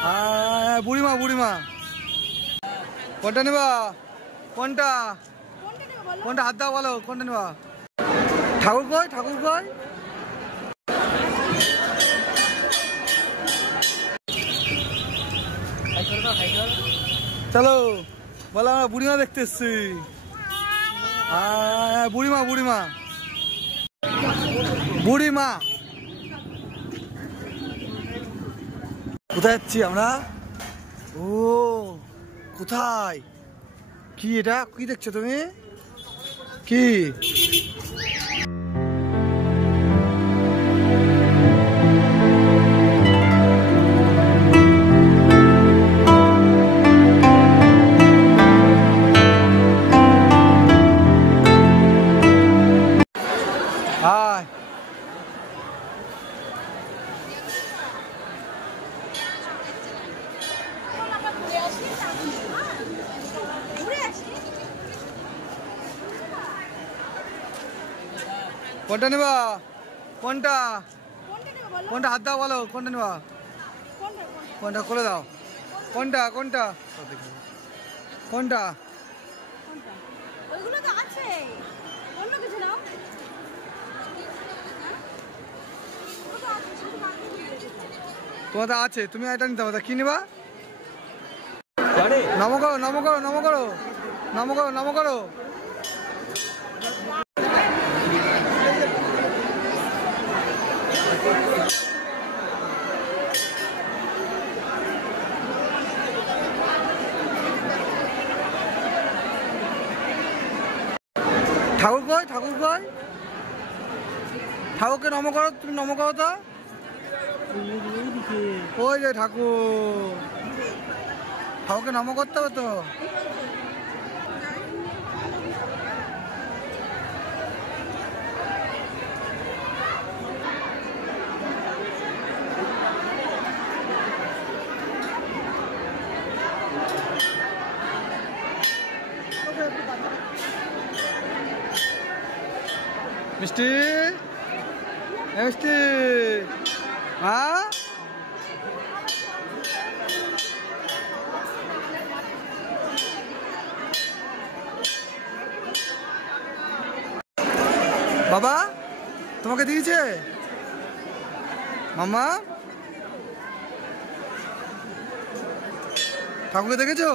বুড়িমা বুড়িমা কোনটা নেবা? কোনটা কোনটা হাত দাও বলো, কোনটা নেবা? ঠাকুর কই, ঠাকুর কই? চলো বলো, আমরা বুড়িমা দেখতে এসছি। বুড়িমা বুড়িমা বুড়িমা। কোথায় যাচ্ছি আমরা? ও কোথায়? কি এটা, কি দেখছো তুমি? কি হায় কোনটা নেবা? কোনটা কোনটা হাত দাও বলো, কোনটা নেবা? কোনটা খুলে দাও? কোনটা কোনটা কোনটা? তোমার তো আছে, তুমি এটা নিতে পারো। কি নিবা? নম করো নম করো নম করো নম করো নম করো। ঠাকুর কই, ঠাকুর কই? ঠাকুরকে নম করো, তুমি নম করো তো। ওই যে ঠাকুর, ঠাকুরকে নম করতে হবে তো। মিষ্টি মিষ্টি, হ্যাঁ বাবা তোমাকে দিয়েছে মামা? ঠাকুরকে দেখেছো?